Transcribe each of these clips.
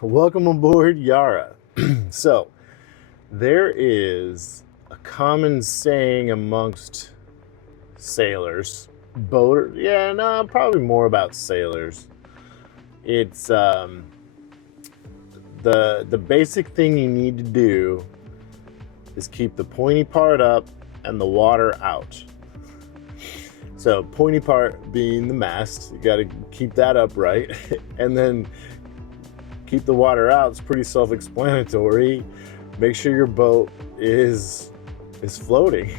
welcome aboard Yara. So, there is a common saying amongst sailors, boaters, yeah, no, probably more about sailors. It's the basic thing you need to do is keep the pointy part up and the water out. So, pointy part being the mast, you got to keep that upright, and then keep the water out. It's pretty self-explanatory. Make sure your boat is floating.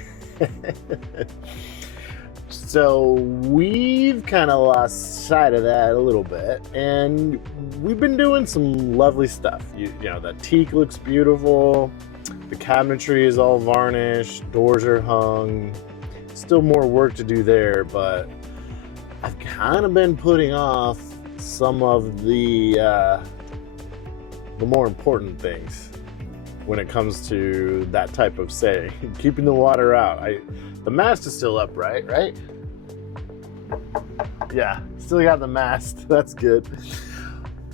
So we've kind of lost sight of that a little bit, and we've been doing some lovely stuff. You know, the teak looks beautiful, the cabinetry is all varnished, doors are hung. Still more work to do there, but I've kind of been putting off some of the more important things when it comes to that type of saying. Keeping the water out. The mast is still up, right? Yeah, still got the mast. That's good.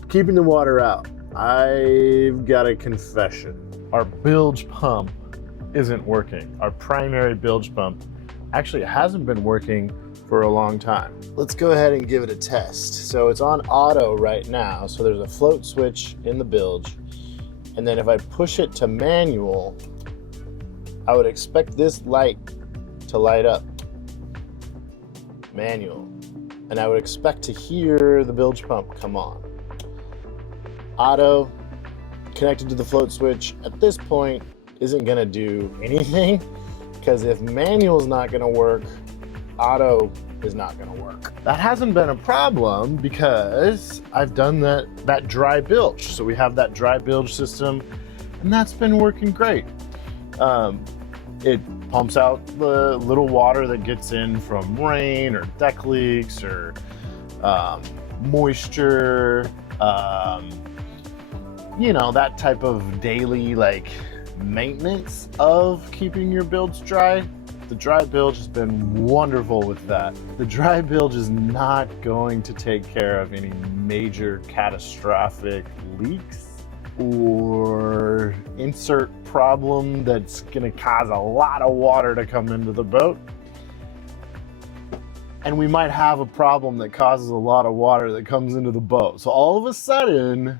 Keeping the water out. I've got a confession. Our bilge pump isn't working. Our primary bilge pump actually hasn't been working for a long time. Let's go ahead and give it a test. So it's on auto right now. So there's a float switch in the bilge. And then if I push it to manual, I would expect this light to light up. Manual. And I would expect to hear the bilge pump come on. Auto, connected to the float switch, at this point isn't gonna do anything, because if manual's not gonna work, auto is not gonna work. That hasn't been a problem because I've done that dry bilge. So we have that dry bilge system, and that's been working great. It pumps out the little water that gets in from rain or deck leaks or moisture, you know, that type of daily maintenance of keeping your bilge dry. The dry bilge has been wonderful with that. The dry bilge is not going to take care of any major catastrophic leaks or insert problem that's going to cause a lot of water to come into the boat. And we might have a problem that causes a lot of water that comes into the boat. So all of a sudden,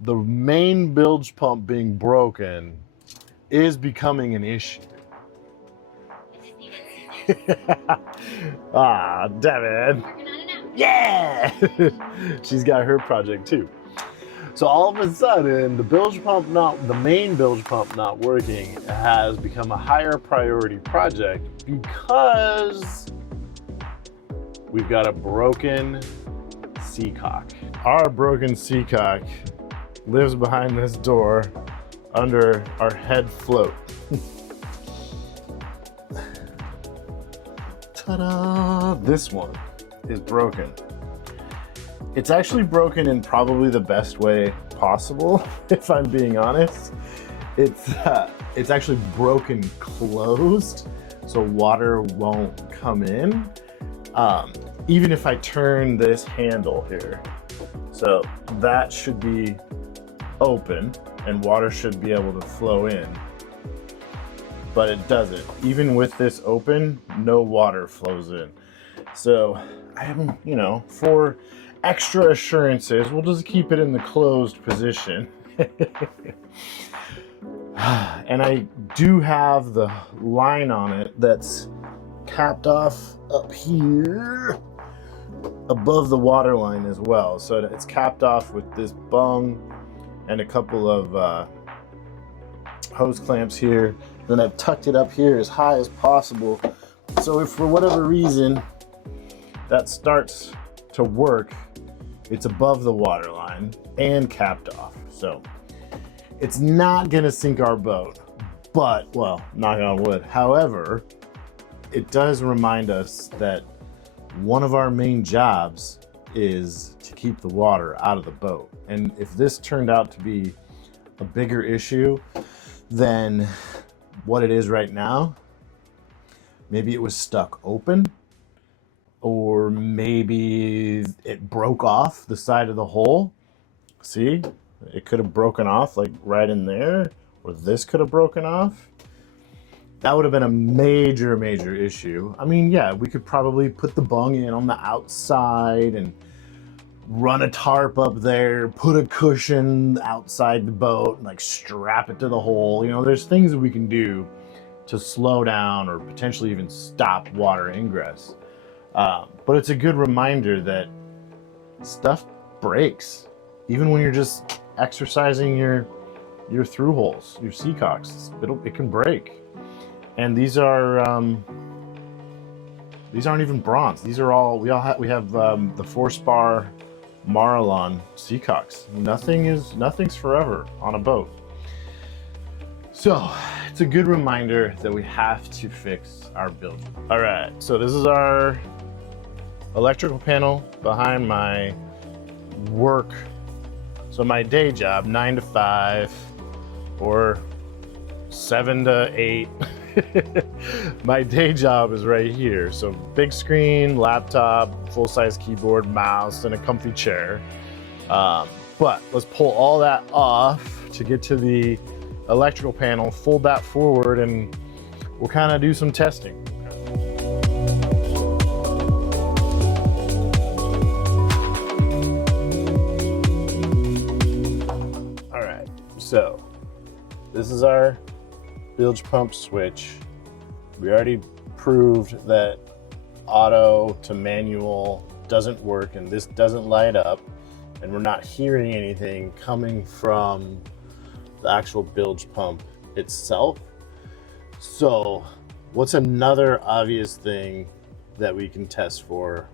the main bilge pump being broken is becoming an issue. Ah, Devin. Yeah! She's got her project too. So all of a sudden, the main bilge pump not working has become a higher priority project because we've got a broken seacock. Our broken seacock lives behind this door under our head float. Ta-da! This one is broken. It's actually broken in probably the best way possible, if I'm being honest. It's actually broken closed, so water won't come in. Even if I turn this handle here. So that should be open and water should be able to flow in. But it doesn't. Even with this open, no water flows in. So I haven't, for extra assurances, we'll just keep it in the closed position. And I do have the line on it that's capped off up here above the water line as well. So it's capped off with this bung and a couple of hose clamps here. Then I've tucked it up here as high as possible. So if for whatever reason that starts to work, it's above the water line and capped off. So it's not gonna sink our boat, but, well, knock on wood. However, it does remind us that one of our main jobs is to keep the water out of the boat. And if this turned out to be a bigger issue than what it is right now, maybe it was stuck open, or maybe it broke off the side of the hole. See, it could have broken off like right in there, or this could have broken off. That would have been a major, major issue. I mean, yeah, we could probably put the bung in on the outside and run a tarp up there, put a cushion outside the boat, and like strap it to the hole. You know, there's things that we can do to slow down or potentially even stop water ingress. But it's a good reminder that stuff breaks, even when you're just exercising your through holes, your seacocks. It can break. And these aren't even bronze. These are all we have the 4-spar Marlon seacocks. Nothing's forever on a boat. So it's a good reminder that we have to fix our Bilge. All right, so this is our electrical panel behind my work. So my day job, 9 to 5 or 7 to 8. My day job is right here. So big screen, laptop, full-size keyboard, mouse, and a comfy chair. But let's pull all that off to get to the electrical panel, fold that forward, and we'll kind of do some testing. All right, so this is our bilge pump switch. We already proved that auto to manual doesn't work and this doesn't light up, and we're not hearing anything coming from the actual bilge pump itself. So what's another obvious thing that we can test for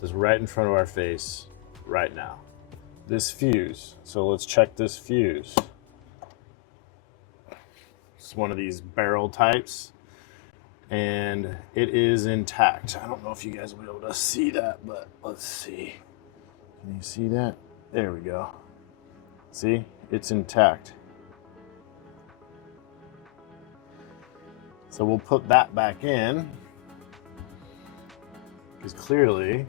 that's right in front of our face right now? This fuse. So let's check this fuse. It's one of these barrel types and it is intact. I don't know if you guys will be able to see that, but let's see. Can you see that? There we go. See, it's intact. So we'll put that back in because clearly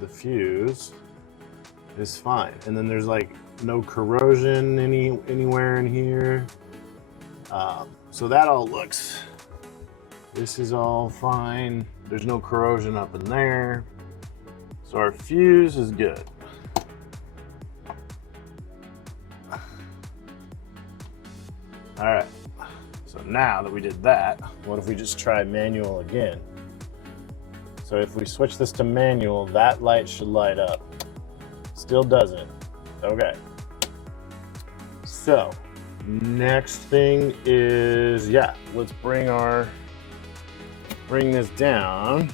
the fuse is fine. And then there's like no corrosion anywhere in here. So that all looks, this is all fine. There's no corrosion up in there. So our fuse is good. All right, so now that we did that, what if we just try manual again? So if we switch this to manual, that light should light up. Still doesn't. Okay. So next thing is, yeah, let's bring this down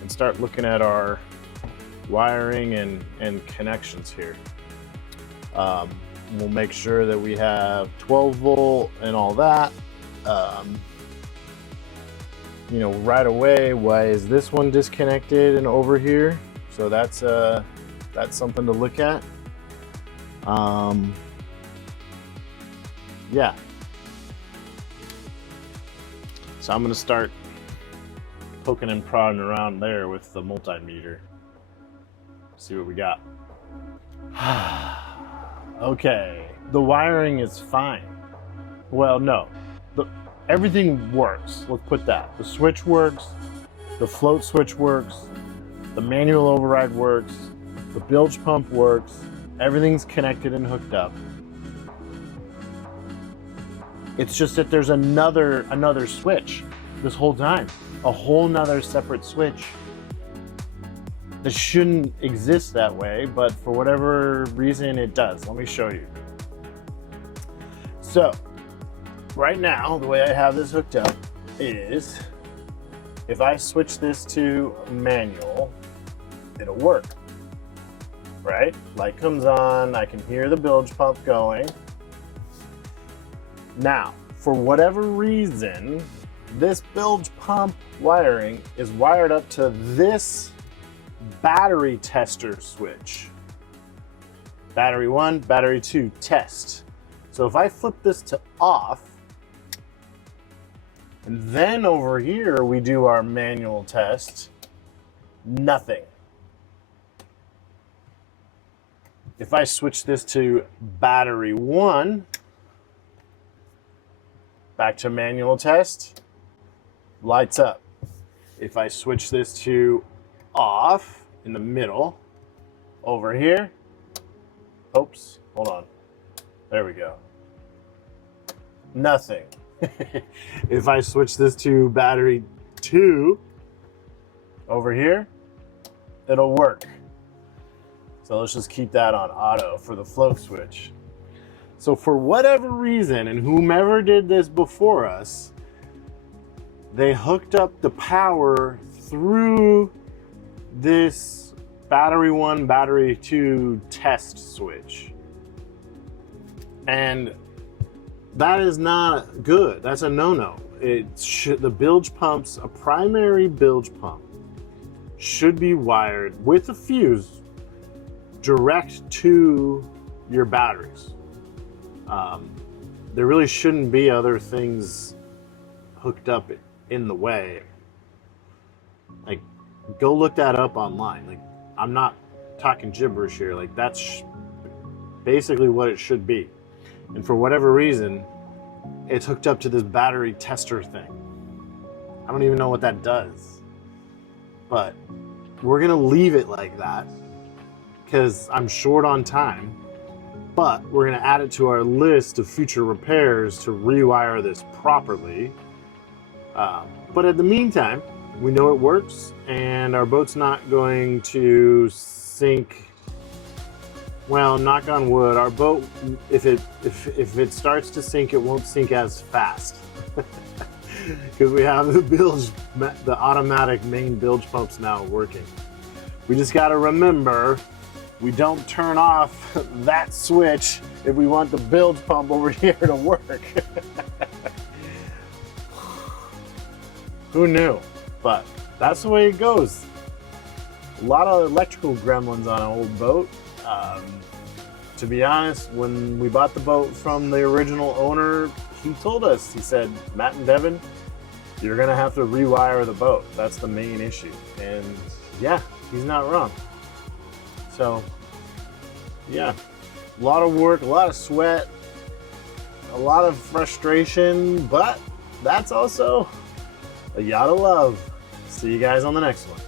and start looking at our wiring and connections here. We'll make sure that we have 12 volt and all that. You know, right away, why is this one disconnected and over here? So that's something to look at. Yeah. So I'm gonna start poking and prodding around there with the multimeter. See what we got. Okay, the wiring is fine. Well, no, everything works. Let's put that. The switch works, the float switch works, the manual override works, the bilge pump works, everything's connected and hooked up. It's just that there's another switch this whole time, a whole nother separate switch. This shouldn't exist that way, but for whatever reason it does. Let me show you. So right now, the way I have this hooked up is if I switch this to manual, it'll work, right? Light comes on, I can hear the bilge pump going. Now, for whatever reason, this bilge pump wiring is wired up to this battery tester switch. Battery 1, battery 2, test. So if I flip this to off, and then over here we do our manual test, nothing. If I switch this to battery 1, back to manual test, lights up. If I switch this to off in the middle, over here, oops, hold on, there we go, nothing. If I switch this to battery 2, over here, it'll work. So let's just keep that on auto for the float switch. So for whatever reason, and whomever did this before us, they hooked up the power through this battery 1, battery 2 test switch. And that is not good. That's a no-no. The bilge pumps, a primary bilge pump, should be wired with a fuse direct to your batteries. There really shouldn't be other things hooked up in the way. Like, go look that up online. Like, I'm not talking gibberish here. Like, that's basically what it should be. And for whatever reason, it's hooked up to this battery tester thing. I don't even know what that does. But we're gonna leave it like that because I'm short on time. But we're gonna add it to our list of future repairs to rewire this properly. But in the meantime, we know it works and our boat's not going to sink. Well, knock on wood, our boat, if it starts to sink, it won't sink as fast. Because we have the automatic main bilge pumps now working. We just gotta remember, we don't turn off that switch if we want the bilge pump over here to work. Who knew? But that's the way it goes. A lot of electrical gremlins on an old boat. To be honest, when we bought the boat from the original owner, he told us, he said, Matt and Devin, you're gonna have to rewire the boat. That's the main issue. And yeah, he's not wrong. So yeah, a lot of work, a lot of sweat, a lot of frustration, but that's also a yacht of love. See you guys on the next one.